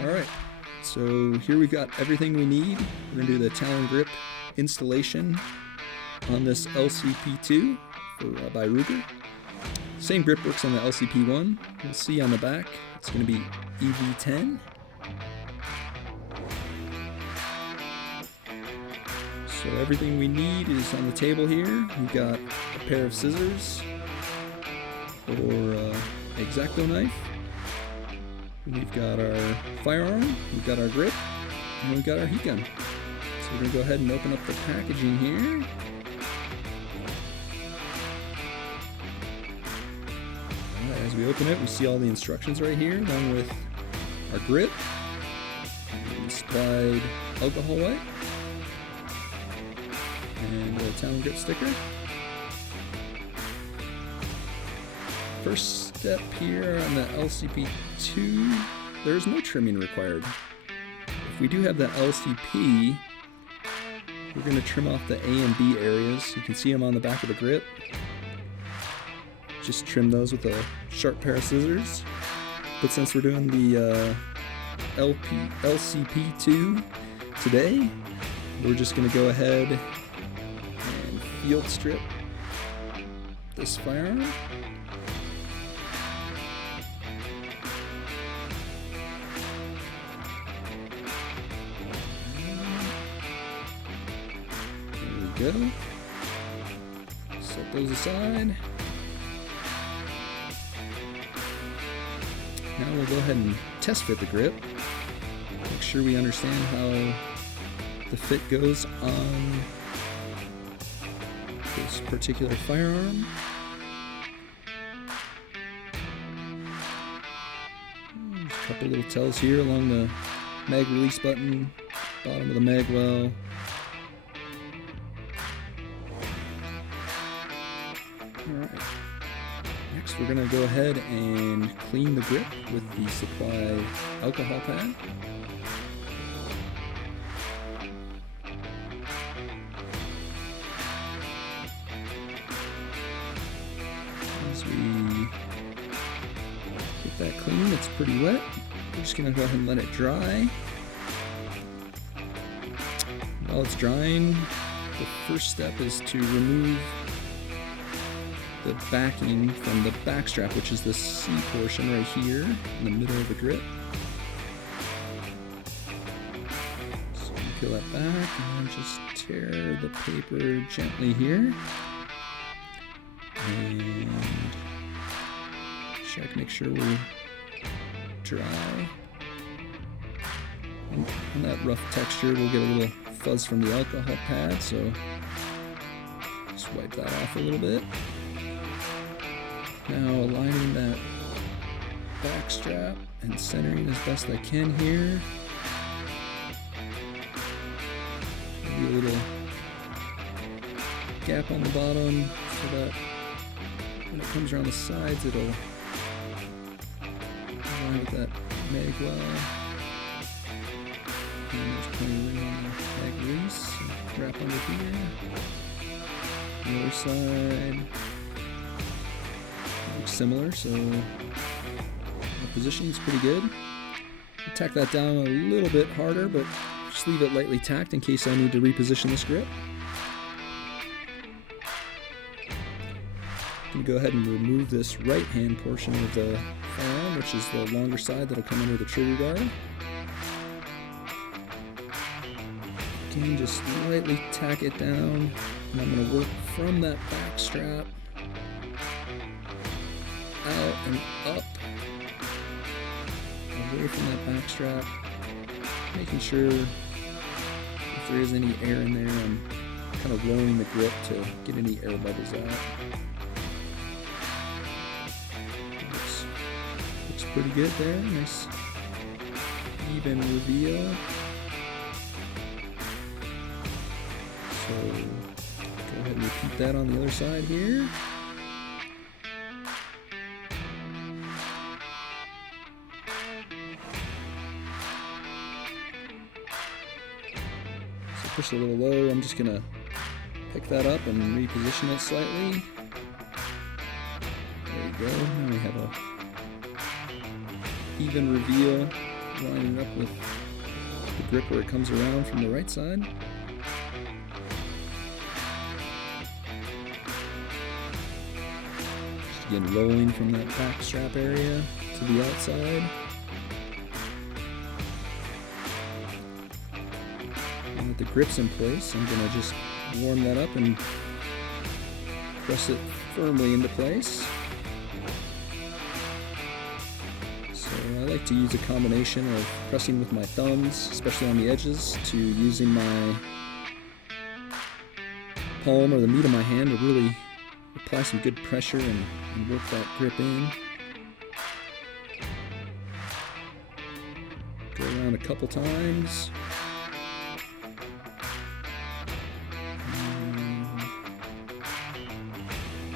Alright, so here we've got everything we need. We're going to do the Talon grip installation on this LCP2 by Ruger. Same grip works on the LCP1. You'll see on the back it's going to be EV10. So everything we need is on the table here. We've got a pair of scissors or X-Acto knife. We've got our firearm, we've got our grip, and we've got our heat gun. So we're going to go ahead and open up the packaging here. Alright, as we open it, we see all the instructions right here, along with our grip, the supplied alcohol wipe, and the Talon grip sticker. First step here on the LCP2, there's no trimming required. If we do have the LCP, we're going to trim off the A and B areas. You can see them on the back of the grip. Just trim those with a sharp pair of scissors. But since we're doing the LCP2 today, we're just going to go ahead and field strip this firearm. Go. Set those aside. Now we'll go ahead and test fit the grip. Make sure we understand how the fit goes on this particular firearm. There's a couple little tells here along the mag release button, bottom of the mag well. Alright, next we're going to go ahead and clean the grip with the supply alcohol pad. As we get that clean, it's pretty wet. We're just going to go ahead and let it dry. While it's drying, the first step is to remove the backing from the back strap, which is the C portion right here in the middle of the grip. So you peel that back and then just tear the paper gently here. And check, make sure we're dry. And that rough texture, we'll get a little fuzz from the alcohol pad, so just wipe that off a little bit. Now aligning that back strap and centering as best I can here. Maybe a little gap on the bottom so that when it comes around the sides it'll align with that mag well. And there's plenty of room on the mag release. So wrap under here. The other side. Similar, so the positioning is pretty good. I'll tack that down a little bit harder, but just leave it lightly tacked in case I need to reposition this grip. I'm going to go ahead and remove this right hand portion of the firearm, which is the longer side that'll come under the trigger guard. Again, just lightly tack it down, and I'm going to work from that back strap out and up, away from that back strap, making sure if there is any air in there, I'm kind of lowering the grip to get any air bubbles out. Looks pretty good there, nice even reveal. So go ahead and repeat that on the other side here. Push a little low. I'm just gonna pick that up and reposition it slightly. There we go. Now we have a even reveal lining it up with the grip where it comes around from the right side. Just again rolling from that back strap area to the outside. And with the grips in place, I'm going to just warm that up and press it firmly into place. So I like to use a combination of pressing with my thumbs, especially on the edges, to using my palm or the meat of my hand to really apply some good pressure and work that grip in. Go around a couple times.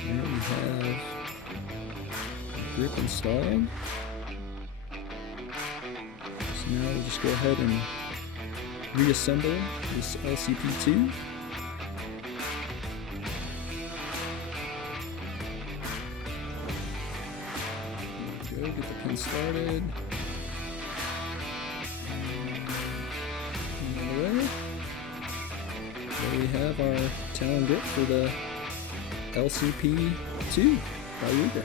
There we have grip installed. So now we'll just go ahead and reassemble this LCP2. There we go, get the pin started. Another way. There we have our Talon grip for the LCP2 by Ruger.